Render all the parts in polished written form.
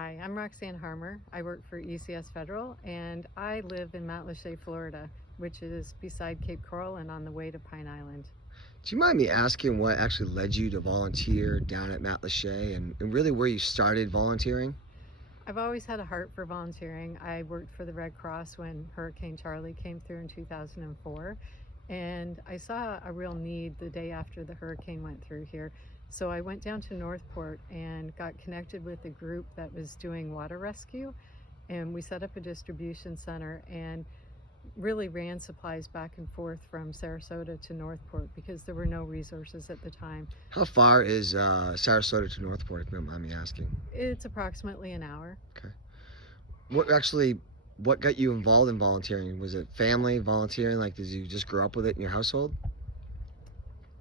Hi, I'm Roxanne Harmer. I work for ECS Federal, and I live in Matlacha, Florida, which is beside Cape Coral and on the way to Pine Island. Do you mind me asking what actually led you to volunteer down at Matlacha and really where you started volunteering? I've always had a heart for volunteering. I worked for the Red Cross when Hurricane Charlie came through in 2004, and I saw a real need the day after the hurricane went through here. So I went down to Northport and got connected with a group that was doing water rescue, and we set up a distribution center and really ran supplies back and forth from Sarasota to Northport because there were no resources at the time. How far is Sarasota to Northport, if you don't mind me asking? It's approximately an hour. Okay. What got you involved in volunteering? Was it family volunteering? Like, did you just grow up with it in your household?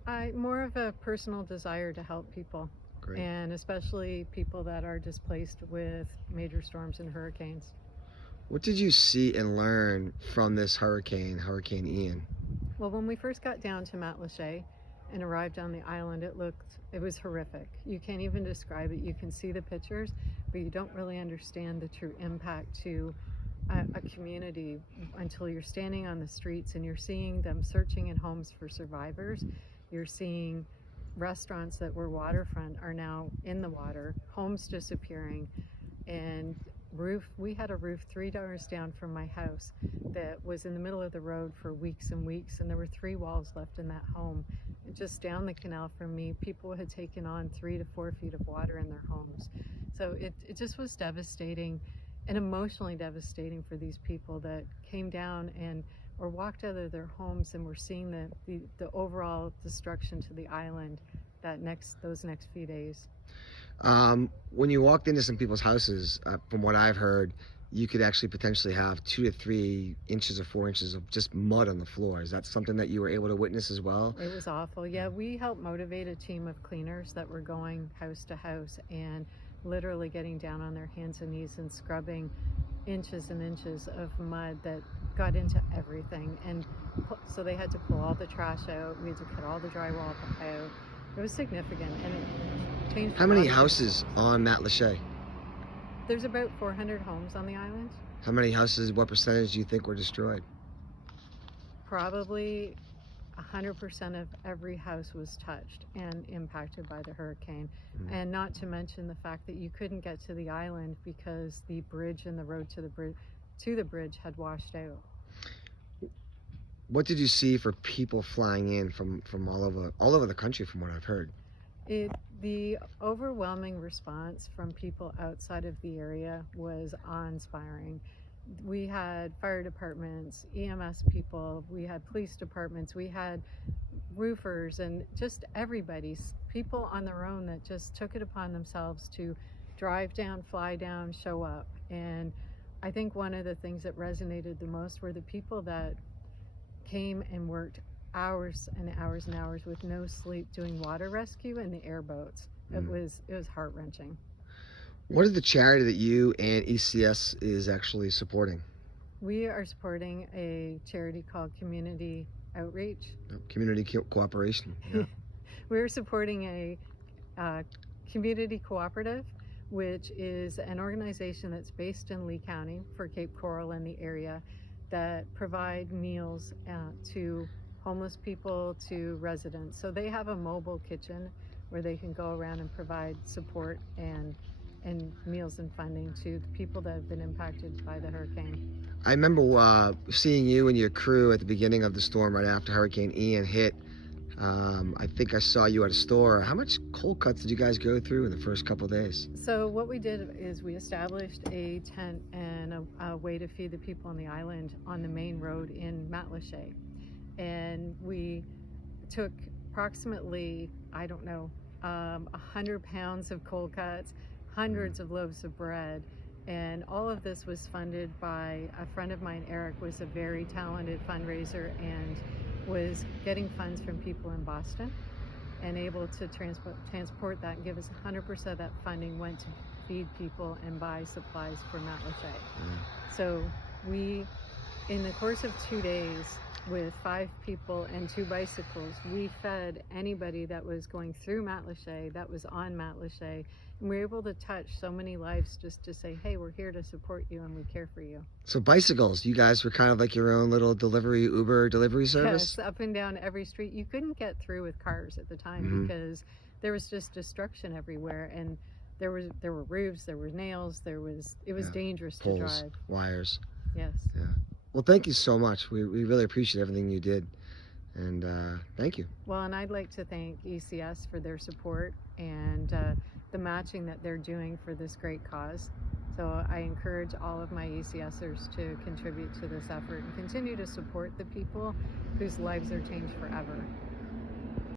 I more of a personal desire to help people, Great. and especially people that are displaced with major storms and hurricanes. What did you see and learn from this hurricane, Hurricane Ian? Well, when we first got down to Matlacha and arrived on the island, it was horrific. You can't even describe it. You can see the pictures, but you don't really understand the true impact to a community until you're standing on the streets and you're seeing them searching in homes for survivors. You're seeing restaurants that were waterfront are now in the water, homes disappearing, and we had a roof 3 doors down from my house that was in the middle of the road for weeks and weeks, and there were 3 walls left in that home. And just down the canal from me, people had taken on 3 to 4 feet of water in their homes. So it just was devastating and emotionally devastating for these people that came down and or walked out of their homes and were seeing the overall destruction to the island those next few days. When you walked into some people's houses, from what I've heard, you could actually potentially have 2 to 3 inches or 4 inches of just mud on the floor. Is that something that you were able to witness as well? It was awful. Yeah, we helped motivate a team of cleaners that were going house to house and literally getting down on their hands and knees and scrubbing inches and inches of mud that got into everything. And so they had to pull all the trash out. We had to cut all the drywall out. It was significant, and it changed. How many houses on Matlacha? There's about 400 homes on the island. How many houses, what percentage do you think were destroyed? Probably 100% of every house was touched and impacted by the hurricane. And not to mention the fact that you couldn't get to the island because the bridge and the road to the bridge had washed out. What did you see for people flying in from all over the country, from what I've heard? The overwhelming response from people outside of the area was awe-inspiring. We had fire departments, EMS people, we had police departments, we had roofers, and just everybody, people on their own that just took it upon themselves to drive down, fly down, show up. And I think one of the things that resonated the most were the people that came and worked hours and hours and hours with no sleep doing water rescue in the airboats. It was heart-wrenching. What is the charity that you and ECS is actually supporting? We are supporting a charity called Community Outreach. Community Cooperation. Yeah. We're supporting a community cooperative, which is an organization that's based in Lee County for Cape Coral and the area, that provide meals to homeless people, to residents. So they have a mobile kitchen where they can go around and provide support and meals and funding to the people that have been impacted by the hurricane. I remember seeing you and your crew at the beginning of the storm right after Hurricane Ian hit. I think I saw you at a store. How much cold cuts did you guys go through in the first couple of days? So what we did is we established a tent and a way to feed the people on the island on the main road in Matlacha. And we took approximately, 100 pounds of cold cuts, hundreds of loaves of bread, and all of this was funded by a friend of mine. Eric was a very talented fundraiser and was getting funds from people in Boston and able to transport that and give us 100% of that funding went to feed people and buy supplies for Matlacha. So we, in the course of 2 days, with 5 people and 2 bicycles. We fed anybody that was going through Matlacha, that was on Matlacha, and we were able to touch so many lives just to say, hey, we're here to support you and we care for you. So bicycles, you guys were kind of like your own little Uber delivery service? Yes, up and down every street. You couldn't get through with cars at the time because there was just destruction everywhere, and there were roofs, there were nails, it was dangerous to Poles, drive. wires. Yes. Yeah. Well, thank you so much. We really appreciate everything you did, and thank you. Well, and I'd like to thank ECS for their support and the matching that they're doing for this great cause. So I encourage all of my ECSers to contribute to this effort and continue to support the people whose lives are changed forever.